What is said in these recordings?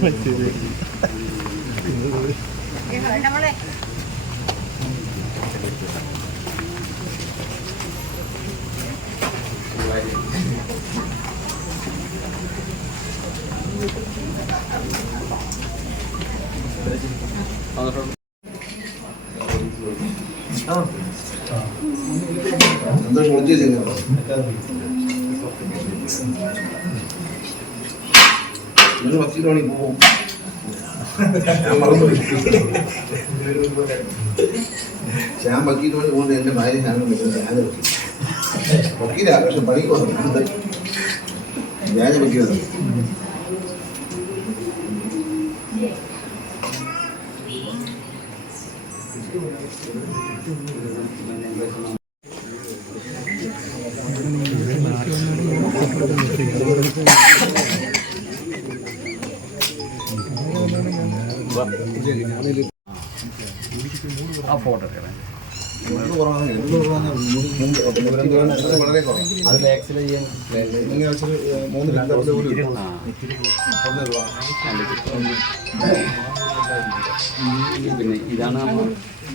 സന്തോഷം വിളിച്ചു ഇന്ന് പത്ത് മണി പോവും. ഞാൻ മറന്നുപോയി ഞാൻ വക്കീൽ മണി പോകുന്നത് എന്റെ ഭാര്യ ഞാൻ വ്യാജ വക്കീൽ വക്കീലാ പക്ഷെ പണിക്ക് വന്നു വ്യാജ വക്കീലാണ് ലിറ്ററിൽ ഒരു ആ പിന്നെ ഇതാണ് നമ്മൾ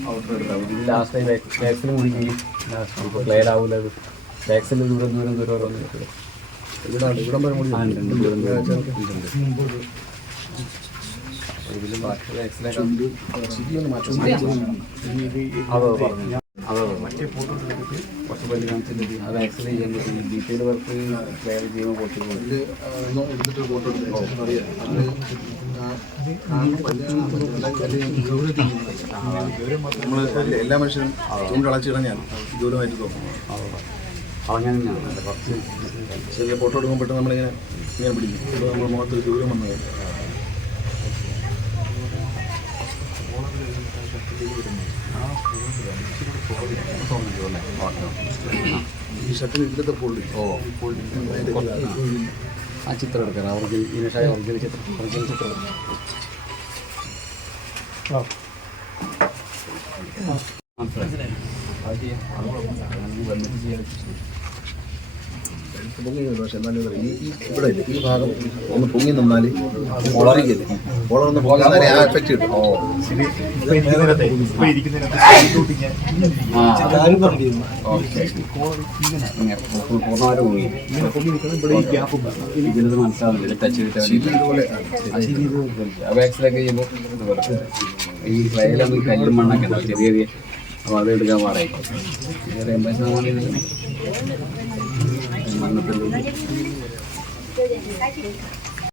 ഔട്ടർ എടുത്തത് ഇത് ലാസ്റ്റ് ടൈം വാക്സിൻ മുഴുകി ലാസ്റ്റ് ക്ലിയർ ആവില്ല അത് വാക്സിൻ ദൂരം ദൂരം ദൂരം ഓരോന്ന് ഇവിടെ ഇവിടം ദൂരം ദൂരം ചെയ്യാൻ പല്ല് എല്ലാ മനുഷ്യരും ചൂണ്ടളച്ച് കളഞ്ഞാൽ ദൂരമായിട്ട് തോന്നും അങ്ങനെ ചെറിയ ഫോട്ടോ എടുക്കുമ്പോൾ പെട്ടെന്ന് നമ്മളിങ്ങനെ ഇങ്ങനെ പിടിക്കും നമ്മൾ മുഖത്ത് ദൂരം വന്നു ഈ ഷർട്ടിന് ഇതിലത്തെ പൊള്ളി ഓ ആ ചിത്രം എടുക്കാം അവർക്ക് ഇനഷായ ഒറിജിനൽ ചിത്രം ഒറിജിനൽ ചിത്രം മനസ്സിലായി അത് ചെയ്യാം അത് കുഴപ്പമില്ല അങ്ങനെ വന്നിട്ട് ചെയ്യാൻ പൊങ്ങി നിന്നു. പക്ഷെ എന്നാലും പറയും ഈ ഇവിടെ ഇല്ല ഈ ഭാഗം ഒന്ന് പൊങ്ങി നിന്നാൽ വളറിക്കില്ല വളർന്ന് പോകാതെ ആ എഫക്റ്റ് കിട്ടും ഓ മണ്ണൊക്കെ ചെറിയ അപ്പോൾ അത് എടുക്കാൻ പാടായി എൺപത് ശതമാനം ഇത്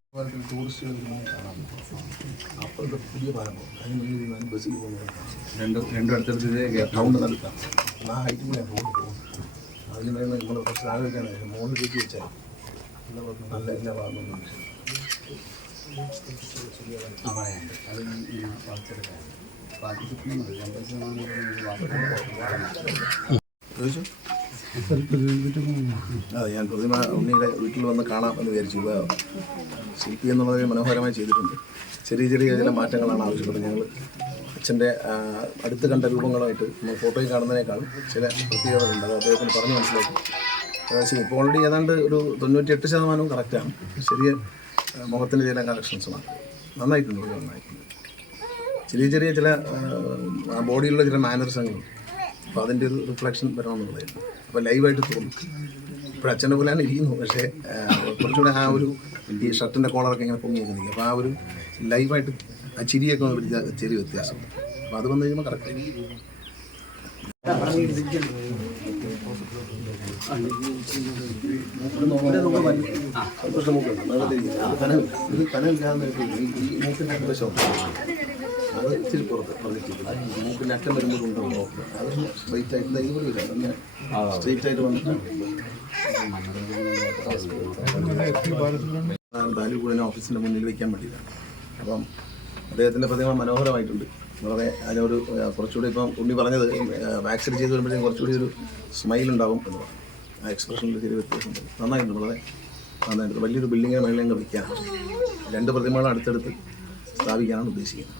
മണ്ണത്തിൽ ടൂറിസ്റ്റുകൾ അപ്പുറത്തെ പുതിയ പാലം പോകും നിന്ന് ബസ്സിൽ പോകുന്നത് രണ്ടും രണ്ടും അടുത്തടുത്ത് ഇത് ഗ്യാപ്പ് ആ ഹൈറ്റിൽ ഞാൻ പോകുന്നത് പോകും അതിന് മേലെ നമ്മൾ കുറച്ച് ആലോചിക്കാനായിരുന്നു മുകളിൽ കയറ്റി വെച്ചാൽ നല്ല എല്ലാ പറയാനുണ്ട് അത് ഈ വളച്ചെടുക്കാൻ ബാക്കി കിട്ടുന്നുണ്ട് എൺപത് ശതമാനം അതെ ഞാൻ പ്രതിമ ഉണ്ണിയുടെ വീട്ടിൽ വന്ന് കാണാം എന്ന് വിചാരിച്ചു. ശില്പി എന്നുള്ളത് മനോഹരമായി ചെയ്തിട്ടുണ്ട്. ചെറിയ ചെറിയ ചില മാറ്റങ്ങളാണ് ആവശ്യപ്പെട്ടത് ഞങ്ങൾ അച്ഛന്റെ അടുത്ത് കണ്ട രൂപങ്ങളുമായിട്ട് നമ്മൾ ഫോട്ടോയിൽ കാണുന്നതിനേക്കാളും ചില പ്രത്യേകതകളുണ്ട്. അത് അദ്ദേഹത്തിന് പറഞ്ഞു മനസ്സിലാക്കി. ഏകദേശം ഇപ്പോൾ ഓൾറെഡി ഏതാണ്ട് ഒരു തൊണ്ണൂറ്റിയെട്ട് ശതമാനവും കറക്റ്റാണ് ചെറിയ മുഖത്തിന്റെ ചില കളക്ഷൻസുമാണ് നന്നായിട്ടുണ്ട് ഇവിടെ നന്നായിട്ടുണ്ട്. ചെറിയ ചെറിയ ചില ബോഡിയിലുള്ള ചില മാനറിസങ്ങളുണ്ട് അപ്പോൾ അതിന്റെ ഒരു റിഫ്ലക്ഷൻ വരണമെന്നുള്ളതായിരുന്നു. അപ്പോൾ ലൈവായിട്ട് തോന്നും ഇപ്പോൾ അച്ഛന്റെ പോലെയാണ് ഇരിക്കുന്നു പക്ഷേ കുറച്ചുകൂടെ ആ ഒരു ഈ ഷർട്ടിന്റെ കോളറൊക്കെ ഇങ്ങനെ പൊങ്ങി നിൽക്കും അപ്പോൾ ആ ഒരു ലൈവായിട്ട് ആ ചിരിയൊക്കെ ഒന്ന് വ്യത്യാ- ചെറിയ വ്യത്യാസമുണ്ട് അപ്പോൾ അത് വന്നു കഴിയുമ്പോൾ കറക്റ്റ് മൂക്കിന്റെ വശം അത് ഇച്ചിരി പുറത്ത് പറഞ്ഞിട്ടില്ല മൂക്കിന്റെ അറ്റം വരുമ്പോൾ കൊണ്ടുപോകും. അത് സ്ട്രെയിറ്റ് ആയിട്ട് ഇതുപോലെ വരാം അങ്ങനെ സ്ട്രെയിറ്റ് ആയിട്ട് വന്നിട്ട് താലൂക്കുടിനെ ഓഫീസിന്റെ മുന്നിൽ വയ്ക്കാൻ വേണ്ടിയിട്ടാണ്. അപ്പം അദ്ദേഹത്തിന്റെ പ്രതിമ മനോഹരമായിട്ടുണ്ട്. വളരെ അതിനൊരു കുറച്ചുകൂടി ഇപ്പം ഉണ്ണി പറഞ്ഞത് വാക്സിൻ ചെയ്ത് വരുമ്പോഴത്തേക്കും കുറച്ചുകൂടി ഒരു സ്മൈൽ ഉണ്ടാവും എന്ന് പറഞ്ഞു. ആ എക്സ്പ്രഷനിൽ ചെറിയ വ്യത്യാസമുണ്ട്. നന്നായിട്ടുണ്ട് വളരെ നന്നായിട്ട് വലിയൊരു ബിൽഡിങ്ങിന് മേളിൽ അങ്ങ് വയ്ക്കാനാണ് രണ്ട് പ്രതിമകളും അടുത്തടുത്ത് സ്ഥാപിക്കാനാണ് ഉദ്ദേശിക്കുന്നത്.